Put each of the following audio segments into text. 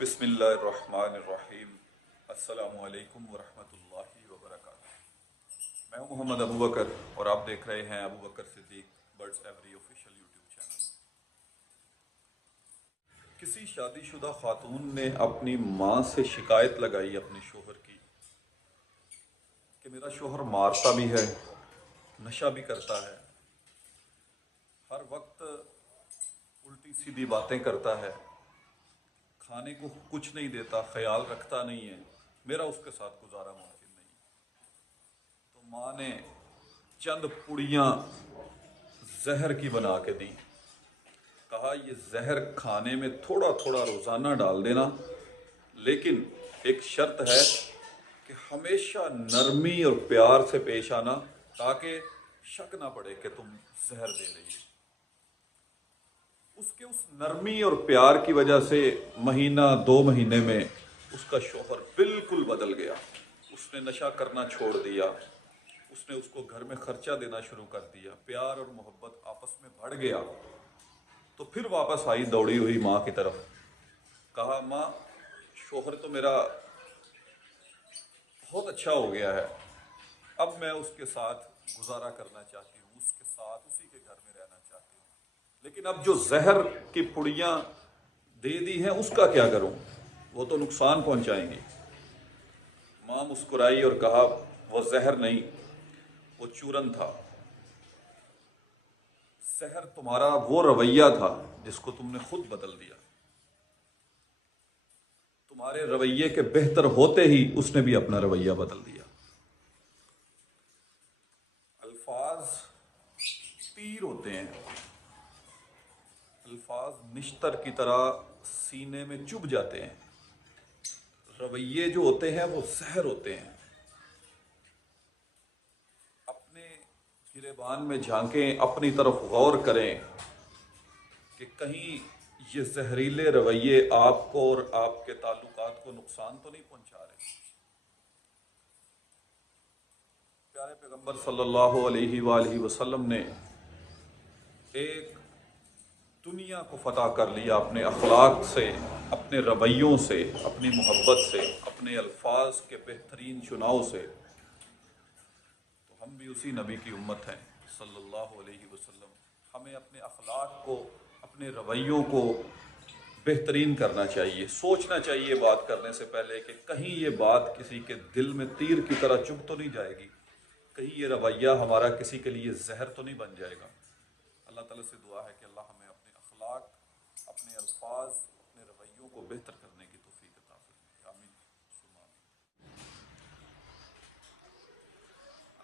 بسم اللہ الرحمن الرحیم۔ السلام علیکم ورحمۃ اللہ وبرکاتہ۔ میں ہوں محمد ابو بکر اور آپ دیکھ رہے ہیں Abu Bakr Siddique birds every official YouTube channel. کسی شادی شدہ خاتون نے اپنی ماں سے شکایت لگائی اپنے شوہر کی کہ میرا شوہر مارتا بھی ہے، نشہ بھی کرتا ہے، ہر وقت الٹی سیدھی باتیں کرتا ہے، کھانے کو کچھ نہیں دیتا، خیال رکھتا نہیں ہے، میرا اس کے ساتھ گزارا ممکن نہیں۔ تو ماں نے چند پڑیاں زہر کی بنا کے دی، کہا یہ زہر کھانے میں تھوڑا تھوڑا روزانہ ڈال دینا، لیکن ایک شرط ہے کہ ہمیشہ نرمی اور پیار سے پیش آنا تاکہ شک نہ پڑے کہ تم زہر دے رہی ہو۔ اس کے اس نرمی اور پیار کی وجہ سے مہینہ 2 مہینے میں اس کا شوہر بالکل بدل گیا۔ اس نے نشہ کرنا چھوڑ دیا، اس نے اس کو گھر میں خرچہ دینا شروع کر دیا، پیار اور محبت آپس میں بڑھ گیا۔ تو پھر واپس آئی دوڑی ہوئی ماں کی طرف، کہا ماں شوہر تو میرا بہت اچھا ہو گیا ہے، اب میں اس کے ساتھ گزارا کرنا چاہتی ہوں، اس کے ساتھ اسی کے گھر میں رہنا چاہتی ہوں، لیکن اب جو زہر کی پڑیاں دے دی ہیں اس کا کیا کروں، وہ تو نقصان پہنچائیں گی۔ ماں مسکرائی اور کہا وہ زہر نہیں، وہ چورن تھا۔ زہر تمہارا وہ رویہ تھا جس کو تم نے خود بدل دیا۔ تمہارے رویے کے بہتر ہوتے ہی اس نے بھی اپنا رویہ بدل دیا۔ الفاظ تیر ہوتے ہیں، الفاظ نشتر کی طرح سینے میں چبھ جاتے ہیں، رویے جو ہوتے ہیں وہ زہر ہوتے ہیں۔ اپنے گریبان میں جھانکیں، اپنی طرف غور کریں کہ کہیں یہ زہریلے رویے آپ کو اور آپ کے تعلقات کو نقصان تو نہیں پہنچا رہے۔ پیارے پیغمبر صلی اللہ علیہ وآلہ وسلم نے ایک دنیا کو فتح کر لیا اپنے اخلاق سے، اپنے رویوں سے، اپنی محبت سے، اپنے الفاظ کے بہترین چناؤ سے۔ تو ہم بھی اسی نبی کی امت ہیں صلی اللہ علیہ وسلم۔ ہمیں اپنے اخلاق کو، اپنے رویوں کو بہترین کرنا چاہیے، سوچنا چاہیے بات کرنے سے پہلے کہ کہیں یہ بات کسی کے دل میں تیر کی طرح چبھ تو نہیں جائے گی، کہیں یہ رویہ ہمارا کسی کے لیے زہر تو نہیں بن جائے گا۔ اللہ تعالیٰ سے دعا ہے کہ اللہ ہمیں اپنے اخلاق، اپنے الفاظ، اپنے رویوں کو بہتر کرنے کی توفیق عطا فرمائے، آمین ثم آمین۔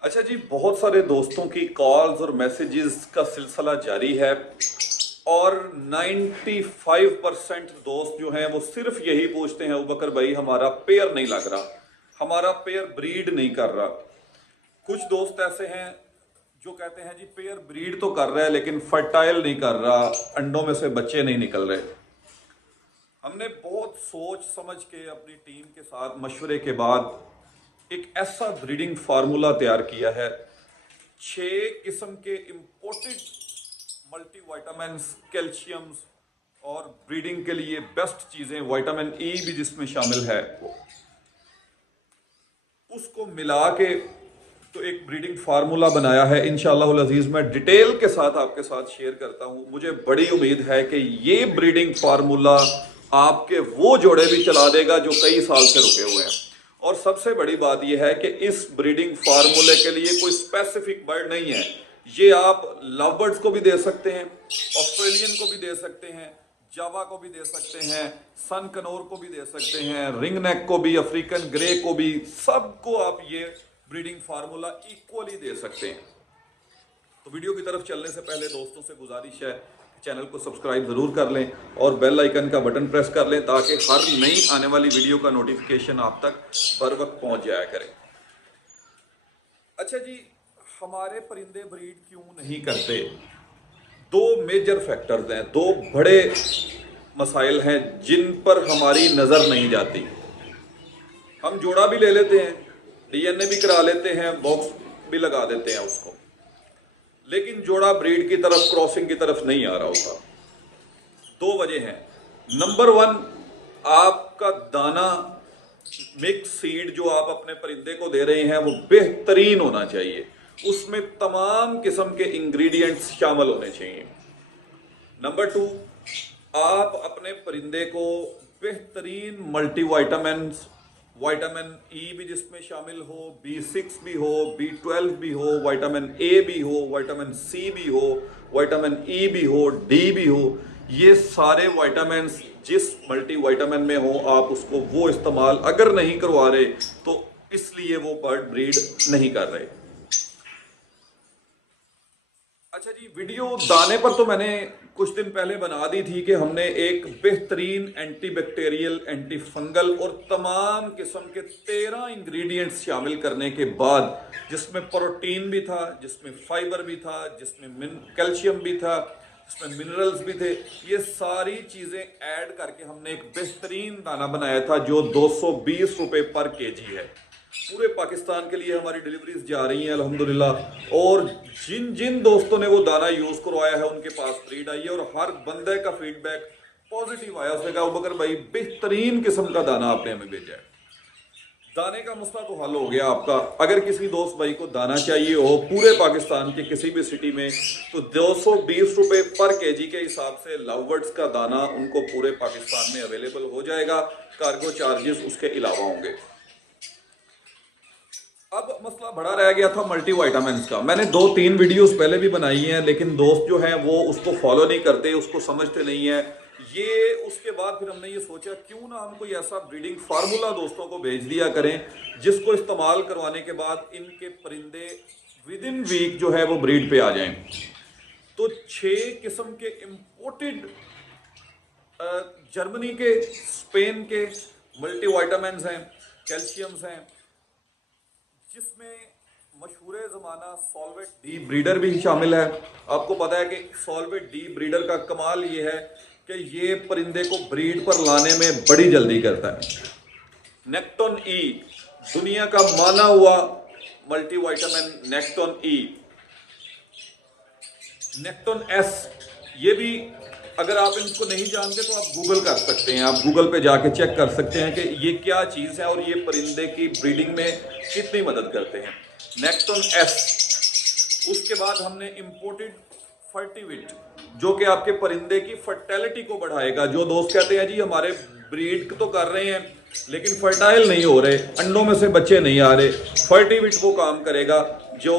اچھا جی، بہت سارے دوستوں کی کالز اور میسیجز کا سلسلہ جاری ہے، اور 95% دوست جو ہیں وہ صرف یہی پوچھتے ہیں ابو بکر بھائی ہمارا پیئر نہیں لگ رہا، ہمارا پیئر بریڈ نہیں کر رہا۔ کچھ دوست ایسے ہیں جو کہتے ہیں جی پیئر بریڈ تو کر رہا ہے لیکن فرٹائل نہیں کر رہا، انڈوں میں سے بچے نہیں نکل رہے۔ ہم نے بہت سوچ سمجھ کے اپنی ٹیم کے ساتھ مشورے کے بعد ایک ایسا بریڈنگ فارمولا تیار کیا ہے، 6 قسم کے امپورٹڈ ملٹی وائٹامنز، کیلشیمز اور بریڈنگ کے لیے بیسٹ چیزیں، وائٹامن ای بھی جس میں شامل ہے، اس کو ملا کے تو ایک بریڈنگ فارمولا بنایا ہے۔ انشاءاللہ العزیز میں ڈیٹیل کے ساتھ آپ کے ساتھ شیئر کرتا ہوں۔ مجھے بڑی امید ہے کہ یہ بریڈنگ فارمولا آپ کے وہ جوڑے بھی چلا دے گا جو کئی سال سے رکے ہوئے ہیں۔ اور سب سے بڑی بات یہ ہے کہ اس بریڈنگ فارمولے کے لیے کوئی اسپیسیفک برڈ نہیں ہے، یہ آپ لو برڈز کو بھی دے سکتے ہیں، آسٹریلین کو بھی دے سکتے ہیں، جاوا کو بھی دے سکتے ہیں، سن کنور کو بھی دے سکتے ہیں، رنگ نیک کو بھی، افریقن گرے کو بھی، سب کو آپ یہ بریڈنگ فارمولا ایکولی دے سکتے ہیں۔ تو ویڈیو کی طرف چلنے سے پہلے دوستوں سے گزارش ہے چینل کو سبسکرائب ضرور کر لیں اور بیل آئیکن کا بٹن پریس کر لیں تاکہ ہر نئی آنے والی ویڈیو کا نوٹیفیکیشن آپ تک بر وقت پہنچ جایا کرے۔ اچھا جی، ہمارے پرندے بریڈ کیوں نہیں کرتے؟ 2 میجر فیکٹرز ہیں، 2 بڑے مسائل ہیں جن پر ہماری نظر نہیں جاتی۔ ہم جوڑا بھی لے لیتے ہیں، ڈی این اے بھی کرا لیتے ہیں، باکس بھی لگا دیتے ہیں اس کو، لیکن جوڑا بریڈ کی طرف، کراسنگ کی طرف نہیں آ رہا ہوتا۔ 2 وجہ ہیں۔ نمبر 1، آپ کا دانا مکس سیڈ جو آپ اپنے پرندے کو دے رہے ہیں وہ بہترین ہونا چاہیے، اس میں تمام قسم کے انگریڈینٹس شامل ہونے چاہیے۔ نمبر 2، آپ اپنے پرندے کو بہترین ملٹی وائٹامنس، وائٹامن ای بھی جس میں شامل ہو، B6 بھی ہو، B12 بھی ہو، وائٹامن اے بھی ہو، وائٹامن سی بھی ہو، وائٹامن ای بھی ہو، ڈی بھی ہو، یہ سارے وائٹامنس جس ملٹی وائٹامن میں ہو آپ اس کو وہ استعمال اگر نہیں کروا رہے تو اس لیے وہ برڈ بریڈ نہیں کر رہے۔ اچھا جی، ویڈیو دانے پر تو میں نے کچھ دن پہلے بنا دی تھی کہ ہم نے ایک بہترین اینٹی بیکٹیریل، اینٹی فنگل اور تمام قسم کے 13 انگریڈینٹس شامل کرنے کے بعد، جس میں پروٹین بھی تھا، جس میں فائبر بھی تھا، جس میں کیلشیم بھی تھا، جس میں منرلز بھی تھے، یہ ساری چیزیں ایڈ کر کے ہم نے ایک بہترین دانہ بنایا تھا جو 220 روپے پر kg ہے۔ پورے پاکستان کے لیے ہماری ڈیلیوریز جا رہی ہیں الحمدللہ، اور جن جن دوستوں نے وہ دانہ یوز کروایا ہے ان کے پاس بریڈ آئی ہے، اور ہر بندے کا فیڈ بیک پازیٹیو آیا، اس نے کہا ابوبکر بھائی بہترین قسم کا دانہ آپ نے ہمیں بھیجا ہے۔ دانے کا مسئلہ تو حل ہو گیا آپ کا۔ اگر کسی دوست بھائی کو دانہ چاہیے ہو پورے پاکستان کے کسی بھی سٹی میں تو 220 روپے پر kg کے حساب سے لو برڈز کا دانہ ان کو پورے پاکستان میں اویلیبل ہو جائے گا، کارگو چارجز اس کے علاوہ ہوں گے۔ اب مسئلہ بڑا رہ گیا تھا ملٹی وائٹامنز کا۔ میں نے 2-3 ویڈیوز پہلے بھی بنائی ہیں لیکن دوست جو ہیں وہ اس کو فالو نہیں کرتے، اس کو سمجھتے نہیں ہیں۔ یہ اس کے بعد پھر ہم نے یہ سوچا کیوں نہ ہم کوئی ایسا بریڈنگ فارمولا دوستوں کو بھیج دیا کریں جس کو استعمال کروانے کے بعد ان کے پرندے ودن ویک جو ہے وہ بریڈ پہ آ جائیں۔ تو 6 قسم کے امپورٹڈ جرمنی کے، اسپین کے ملٹی وائٹامنز ہیں، کیلشیمز ہیں، جس میں مشہور زمانہ سولویٹ ڈی بریڈر بھی شامل ہے۔ آپ کو پتا ہے کہ سولویٹ ڈی بریڈر کا کمال یہ ہے کہ یہ پرندے کو بریڈ پر لانے میں بڑی جلدی کرتا ہے۔ نیکٹون ای دنیا کا مانا ہوا ملٹی وائٹامن، نیکٹون ای، نیکٹون ایس، یہ بھی اگر آپ ان کو نہیں جانتے تو آپ گوگل کر سکتے ہیں، آپ گوگل پہ جا کے چیک کر سکتے ہیں کہ یہ کیا چیز ہے اور یہ پرندے کی بریڈنگ میں کتنی مدد کرتے ہیں۔ نیکٹون ایس۔ اس کے بعد ہم نے امپورٹڈ فرٹیویٹ جو کہ آپ کے پرندے کی فرٹیلٹی کو بڑھائے گا۔ جو دوست کہتے ہیں جی ہمارے بریڈ تو کر رہے ہیں لیکن فرٹائل نہیں ہو رہے، انڈوں میں سے بچے نہیں آ رہے، فرٹیویٹ وہ کام کرے گا جو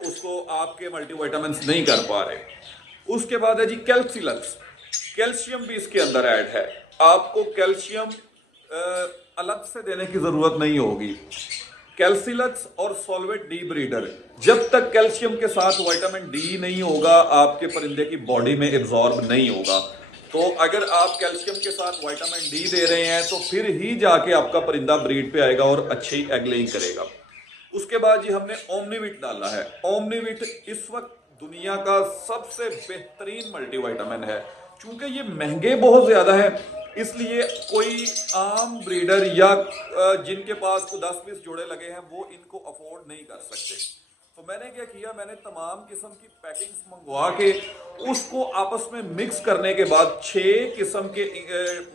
اس کو آپ کے ملٹی وائٹامنس نہیں کر پا رہے۔ اس کے بعد ہے جی کیلسیلکس، کیلشیم بھی اس کے اندر ایڈ ہے، آپ کو کیلشیم الگ سے دینے کی ضرورت نہیں ہوگی۔ کیلسیلکس اور سولویٹ ڈی بریڈر، جب تک کیلشیم کے ساتھ وائٹامن ڈی نہیں ہوگا آپ کے پرندے کی باڈی میں ایبزارب نہیں ہوگا۔ تو اگر آپ کیلشیم کے ساتھ وائٹامن ڈی دے رہے ہیں تو پھر ہی جا کے آپ کا پرندہ بریڈ پہ آئے گا اور اچھی ایگ لیئنگ کرے گا۔ اس کے بعد جی ہم نے اومنی وٹ ڈالا ہے۔ اومنی وٹ اس وقت دنیا کا سب سے بہترین ملٹی وائٹامن ہے۔ چونکہ یہ مہنگے بہت زیادہ ہیں اس لیے کوئی عام بریڈر یا جن کے پاس 10-20 جوڑے لگے ہیں وہ ان کو افورڈ نہیں کر سکتے۔ تو میں نے کیا کیا، میں نے تمام قسم کی پیکنگز منگوا کے اس کو آپس میں مکس کرنے کے بعد 6 قسم کے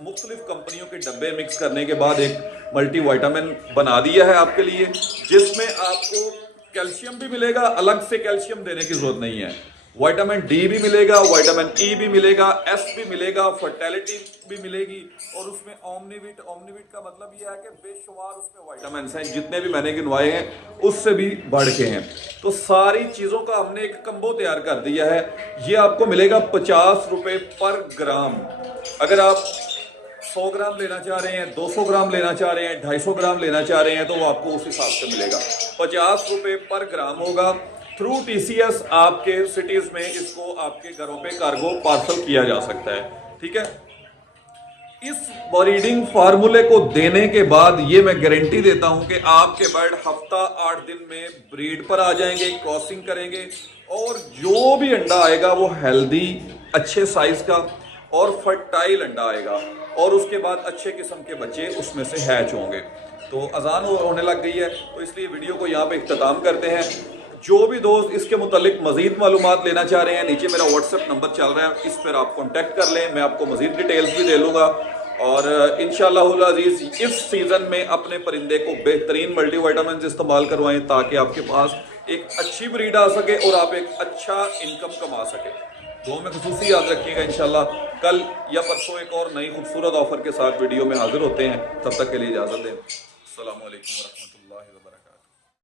مختلف کمپنیوں کے ڈبے مکس کرنے کے بعد ایک ملٹی وائٹامن بنا دیا ہے آپ کے لیے، جس میں آپ کو کیلشیم بھی ملے گا، الگ سے کیلشیم دینے کی ضرورت نہیں ہے، وائٹامن ڈی بھی ملے گا، وائٹامن ای بھی ملے گا، ایس بھی ملے گا، فرٹیلٹی بھی ملے گی، اور اس میں اومنی وٹ کا مطلب یہ ہے کہ بے شمار اس میں وائٹامنس ہیں، جتنے بھی میں نے گنوائے ہیں اس سے بھی بڑھ کے ہیں۔ تو ساری چیزوں کا ہم نے ایک کمبو تیار کر دیا ہے، یہ آپ کو ملے گا 50 روپے پر گرام۔ اگر آپ 100 گرام لینا چاہ رہے ہیں، 200 گرام لینا چاہ رہے ہیں، 250 گرام لینا چاہ رہے ہیں تو وہ آپ کو اس حساب سے ملے گا، 50 روپے پر گرام ہوگا۔ تھرو ٹی سی ایس آپ کے سٹیز میں اس کو آپ کے گھروں پہ کارگو پارسل کیا جا سکتا ہے، ٹھیک ہے۔ اس بریڈنگ فارمولے کو دینے کے بعد یہ میں گارنٹی دیتا ہوں کہ آپ کے برڈ ہفتہ 8 دن میں بریڈ پر آ جائیں گے، کراسنگ کریں گے، اور جو بھی انڈا آئے گا وہ ہیلدی، اچھے سائز کا اور فرٹائل انڈا آئے گا، اور اس کے بعد اچھے قسم کے بچے اس میں سے ہیچ ہوں گے۔ تو اذان ہونے لگ گئی ہے تو اس لیے ویڈیو کو یہاں پہ اختتام کرتے ہیں۔ جو بھی دوست اس کے متعلق مزید معلومات لینا چاہ رہے ہیں نیچے میرا واٹس ایپ نمبر چل رہا ہے، اس پر آپ کانٹیکٹ کر لیں، میں آپ کو مزید ڈیٹیلز بھی دے لوں گا۔ اور انشاءاللہ العزیز اس سیزن میں اپنے پرندے کو بہترین ملٹی وائٹامنز استعمال کروائیں تاکہ آپ کے پاس ایک اچھی بریڈ آ سکے اور آپ ایک اچھا انکم کما سکے. دو میں خصوصی یاد رکھیے گا. انشاءاللہ کل یا پرسوں ایک اور نئی خوبصورت آفر کے ساتھ ویڈیو میں حاضر ہوتے ہیں. تب تک کے لیے اجازت دیں. السلام علیکم ورحمۃ اللہ.